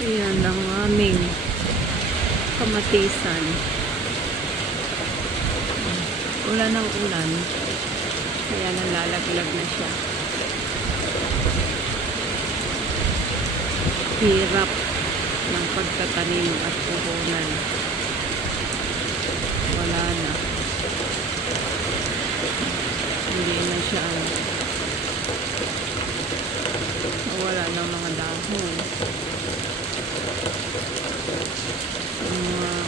Ayan ang aming kamatisan. Ulan ng ulan. Kaya nalalaglag na siya. Hirap ng pagtatanim at puhunan. Wala na. Hindi na siya. Wala ng mga dahon.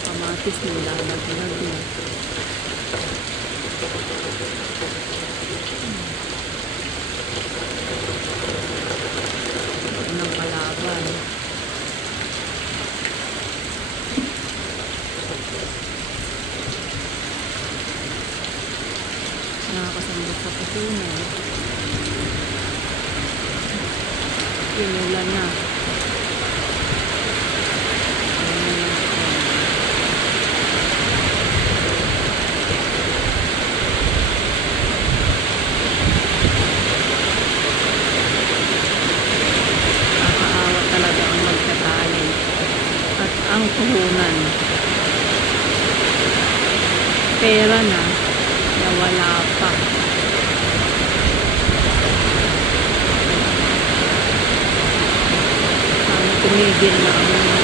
Ang mga kalaban. Nakakasambot sa pusunan. Pinulan na. Ayan na siya. Nakakaawa talaga ang magkatali at ang puhunan. Pera na, nawala pa. Tumigil na ang